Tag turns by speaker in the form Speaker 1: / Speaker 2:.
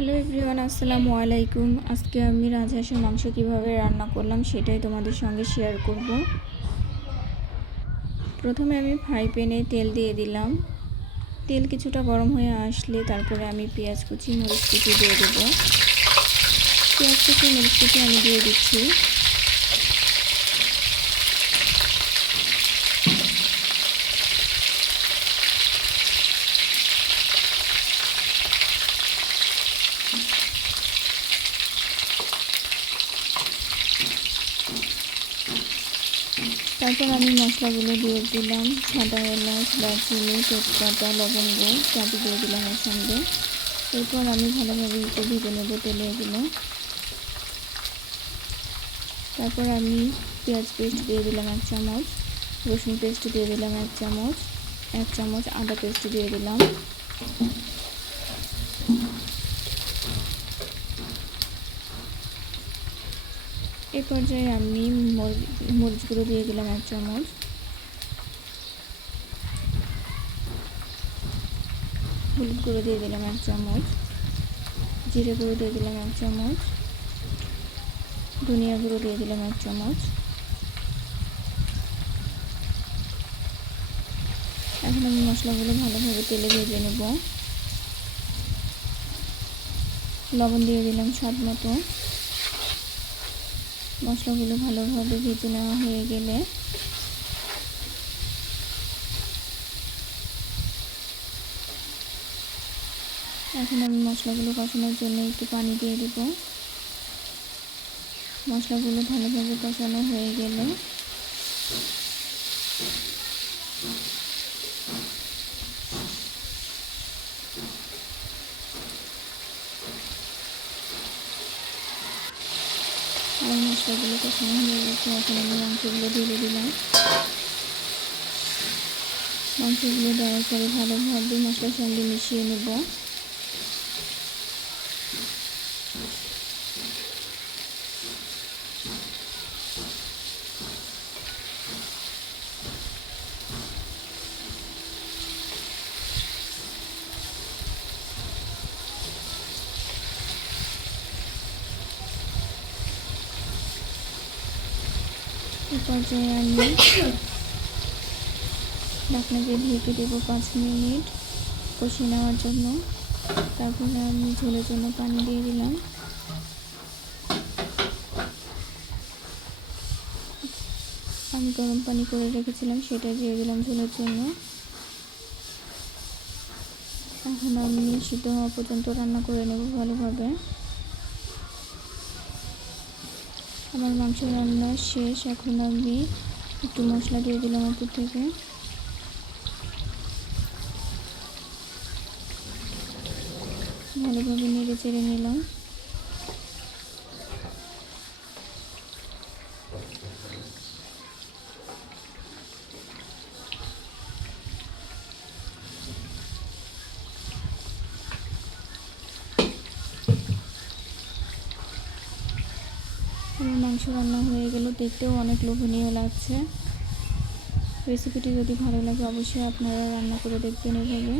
Speaker 1: Hello everyone, আসসালামু আলাইকুম। আজকে আমি রাজহাঁসের মাংস কীভাবে রান্না করলাম সেটাই তোমাদের সঙ্গে শেয়ার করব। প্রথমে আমি ফ্রাই প্যানে তেল দিয়ে দিলাম। তেল কিছুটা গরম হয়ে আসলে তারপরে আমি পেঁয়াজ কুচি, মরিচ কুচি দিয়ে দেবো। পেঁয়াজ কুচি, মরিচ কুচি আমি দিয়ে দিচ্ছি। তারপর আমি মশলাগুলো দিয়ে দিলাম, সাদা এলাচ, দারচিনি, তেজপাতা, লবঙ্গ চাপি দিয়ে দিলাম এর সঙ্গে এরপর আমি ভালোভাবে একটু ভেজে নেব তেলে এগুলো। তারপর আমি পেঁয়াজ পেস্ট দিয়ে দিলাম এক চামচ, রসুন পেস্ট দিয়ে দিলাম এক চামচ এক চামচ আদা পেস্ট দিয়ে দিলাম। এই পর্যায়ে আমি মরিচ গুঁড়ো দিয়ে দিলাম এক চামচ। হলুদ গুঁড়ো দিয়ে দিলাম এক চামচ। জিরে গুঁড়ো দিয়ে দিলাম এক চামচ। ধনিয়া গুঁড়ো দিয়ে দিলাম এক চামচ। এখন আমি মশলাগুলো ভালোভাবে তেলে ভেজে নেব। লবণ দিয়ে দিলাম স্বাদ মতো। মশলাগুলো ভালোভাবে ভেজে নেওয়া হয়ে গেলে এখন আমি মশলাগুলো কষানোর জন্য একটু পানি দিয়ে দেব। মশলাগুলো ভালোভাবে কষানো হয়ে গেলে আর মশলাগুলো কষানো হয়ে গেছে, এখন আমি মাংসগুলো ঢেলে দিলাম। মাংসগুলো দেওয়ার পরে ভালোভাবে মশলার সঙ্গে মিশিয়ে নেব। এই পর্যায়ে আমি ঢাকনাকে ঢেকে দেবো পাঁচ মিনিট কষিয়ে নেওয়ার জন্য। তারপরে আমি ঝোলের জন্য পানি দিয়ে দিলাম। আমি গরম পানি করে রেখেছিলাম, সেটা দিয়ে দিলাম ঝোলের জন্য। এখন আমি সিদ্ধ হওয়া পর্যন্ত রান্না করে নেব ভালোভাবে। আমার মাংস রান্না শেষ, এখন আমি একটু মশলা দিয়ে দিলাম উপর থেকে। ভালোভাবে নেড়ে চেড়ে নিলাম। মাংস রান্না হয়ে গেল, দেখতেও অনেক লোভনীয় লাগছে। রেসিপিটি যদি ভালো লাগে, অবশ্যই আপনারা রান্না করে দেখবেন এভাবে।